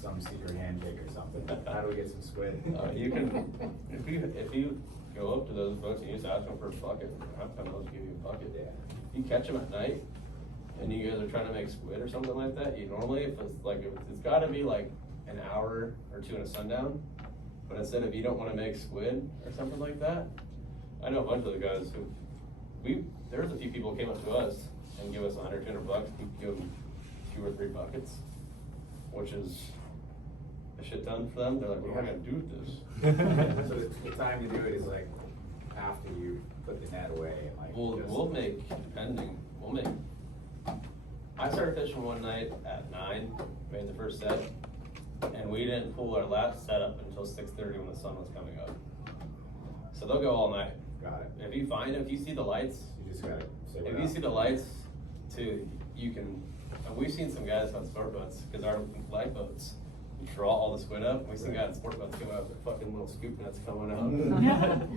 some secret handshake or something. How do we get some squid? You can, if you go up to those boats and you just ask them for a bucket, I'm gonna give you a bucket. Yeah. You catch them at night, and you guys are trying to make squid or something like that, you normally, if it's like, it's gotta be like an hour or two in a sundown. But instead, if you don't wanna make squid or something like that, I know a bunch of the guys who, there was a few people who came up to us and give us $100, $200, we give them 2 or 3 buckets, which is a shit ton for them. They're like, what am I gonna do with this? So the time to do it is like after you put the net away and like. We'll make, I started fishing one night at 9, made the first set, and we didn't pull our last set up until 6:30 when the sun was coming up. So they'll go all night. Got it. If you see the lights, You just gotta say if you see the lights too, you can, and we've seen some guys on sport boats, cause our light boats, we draw all the squid up. We've seen guys on sport boats come out with fucking little scoop nets coming out.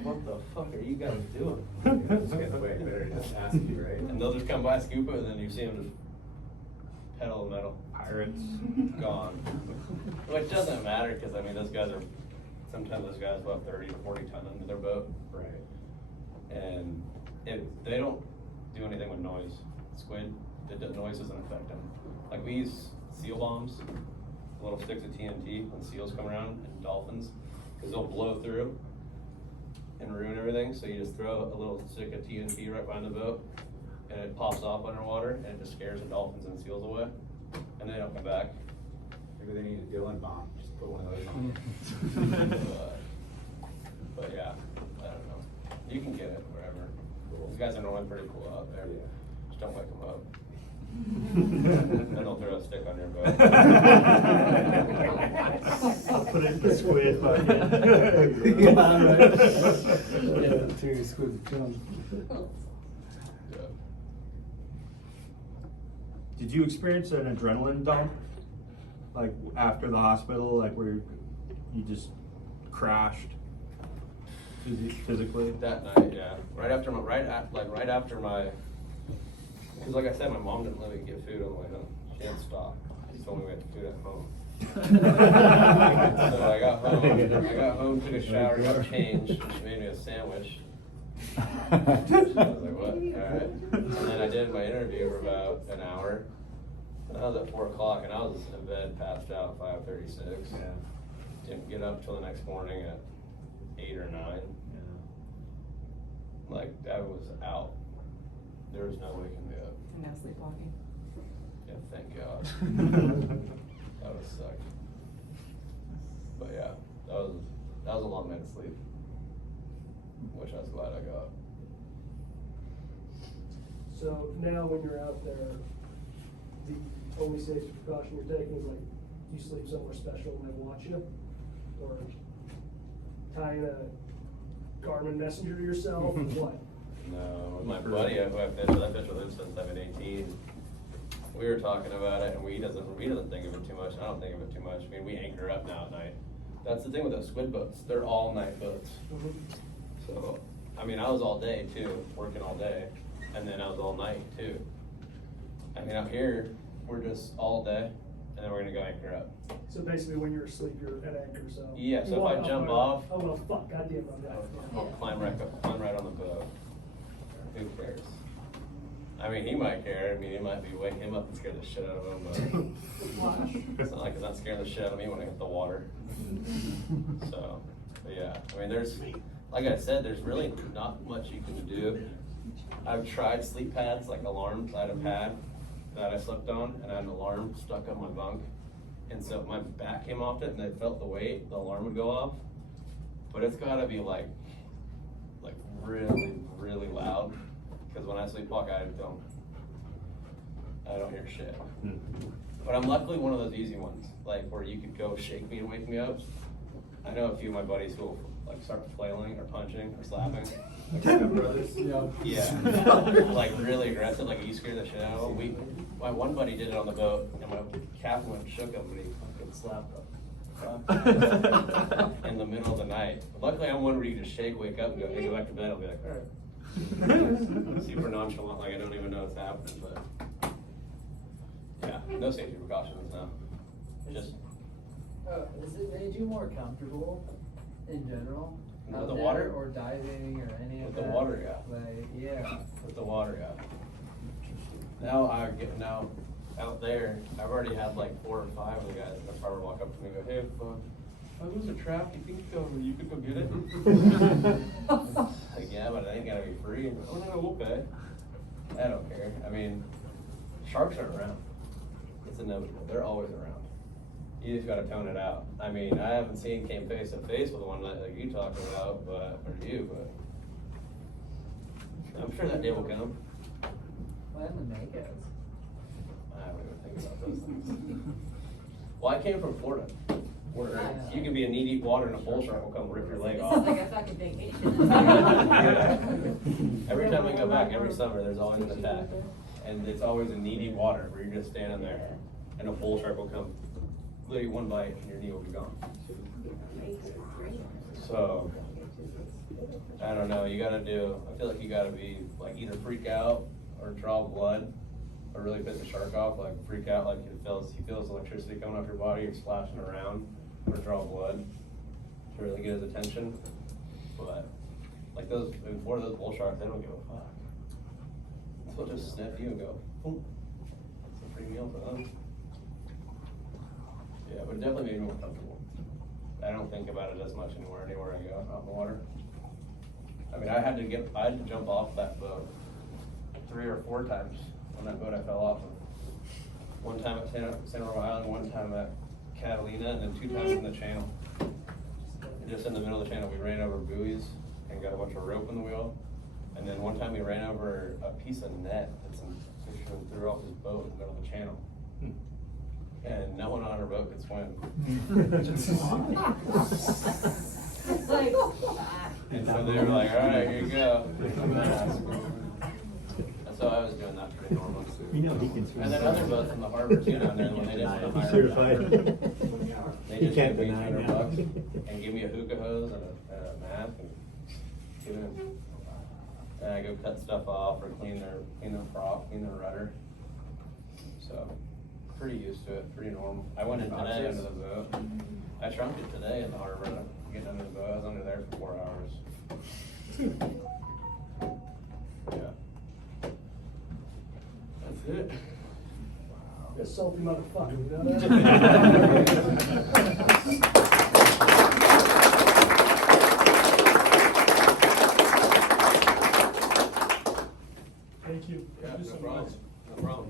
What the fuck are you guys doing? Just get away, better just ask you, right? And they'll just come by, scoop it, and then you see them just pedal the metal. Pirates. Gone. Which doesn't matter, cause I mean, sometimes those guys will have 30 to 40 ton under their boat. Right. And if they don't do anything with noise, squid, the noise doesn't affect them. Like we use seal bombs, little sticks of TNT when seals come around, and dolphins, because they'll blow through and ruin everything. So you just throw a little stick of TNT right behind the boat, and it pops off underwater, and it just scares the dolphins and seals away, and they don't come back. Maybe they need a Dylan bomb, just put one of those on. But yeah, I don't know. You can get it wherever. These guys are normally pretty cool out there. Yeah. Just don't wake them up. Then they'll throw a stick on your boat. Put it in the squid bucket. Yeah, two squid chum. Did you experience an adrenaline dump? Like after the hospital, like where you just crashed physically? That night, yeah. Right after my, because like I said, my mom didn't let me get food on the way home. She had stock. She told me we had food at home. So I got home, took a shower, got changed, and she made me a sandwich. I was like, what? Alright. And then I did my interview for about an hour. And I was at 4 o'clock, and I was in bed, passed out at 5:36. Yeah. Didn't get up till the next morning at 8 or 9. Yeah. Like, I was out. There was no waking me up. No sleepwalking. Yeah, thank God. That would suck. But yeah, that was a long night of sleep, which I was glad I got. So now when you're out there, the only safety precaution you're taking is like, you sleep somewhere special and they watch you? Or tying a Garmin messenger to yourself, or what? No, with my buddy who I fished with him since I've been 18. We were talking about it, and he doesn't think of it too much. I don't think of it too much. I mean, we anchor up now at night. That's the thing with those squid boats. They're all night boats. So I mean, I was all day too, working all day, and then I was all night too. I mean, out here, we're just all day, and then we're gonna go anchor up. So basically, when you're asleep, you're at anchor, so. Yeah, you so if walk I up jump there, off- Oh, well, fuck, goddamn, I'm down. I'll climb right on the boat. Who cares? I mean, he might care. I mean, it might be wake him up and scare the shit out of him, but it's not like it's not scaring the shit out of me when I hit the water. So, but yeah, I mean, there's, like I said, there's really not much you can do. I've tried sleep pads, like alarms. I had a pad that I slept on, and I had an alarm stuck on my bunk. And so if my back came off it and I felt the weight, the alarm would go off. But it's gotta be like really, really loud. Because when I sleepwalk, I don't hear shit. But I'm luckily one of those easy ones, like where you could go shake me and wake me up. I know a few of my buddies who will like start flailing or punching or slapping. Like step brothers. Yeah. Like really aggressive, like you scare the shit out of them. My one buddy did it on the boat, and my captain went and shook him, and he fucking slapped him. In the middle of the night. But luckily, I'm one where you just shake, wake up, and go, hey, go back to bed. I'll be like, all right. Super nonchalant, like I don't even know what's happening, but yeah, no safety precautions now. Just Has it made you more comfortable in general? With out the there, water? or diving or any of With that? the water, yeah. Like, yeah. With the water, yeah. Now out there, I've already had like 4 or 5 of the guys in the harbor walk up to me and go, hey, if there's a trap, you could go get it? Like, yeah, but it ain't gotta be free. And, oh no, we'll pay. I don't care. I mean, sharks are around. It's inevitable. They're always around. You just gotta tone it out. I mean, I haven't came face to face with one like you talked about, but I'm sure that day will come. Well, and the makeups. I don't even think about those things. Well, I came from Florida, where you can be in knee-deep water and a bull shark will come rip your leg off. This is like a fucking vacation. Yeah. Every time I go back, every summer, there's always an attack. And it's always in knee-deep water where you're just standing there and a bull shark will come, literally one bite and your knee will be gone. So, I don't know, I feel like you gotta be, like either freak out or draw blood or really piss the shark off, like freak out, like he feels electricity coming off your body, you're splashing around, or draw blood to really get his attention. But, like those bull sharks, they don't give a fuck. They'll just sniff you and go, boom. It's a free meal for them. Yeah, but it definitely made me more comfortable. I don't think about it as much anymore I go out in the water. I mean, I had to jump off that boat 3 or 4 times on that boat I fell off of. One time at San Roque Island, one time at Catalina, and then 2 times in the channel. And just in the middle of the channel, we ran over buoys and got a bunch of rope in the wheel. And then one time we ran over a piece of net that some fisherman threw off his boat in the middle of the channel. And no one on our boat could swim. It's like, And so they were like, all right, here you go. So I was doing that pretty normal. You know he can swim. And then other boats from the harbor too down there, when they didn't want to He's hire certified. they He just can't give me deny $100 now. and give me a hookah hose and a mask and give them. And I go cut stuff off or clean their prop, clean their rudder. So pretty used to it, pretty normal. I went in today under the boat. I shrunk it today in the harbor, getting under the boat. I was under there for 4 hours. Yeah. That's it. You're a salty motherfucker, you know that? Thank you. Yeah, Thank you no so problem. much. No problem.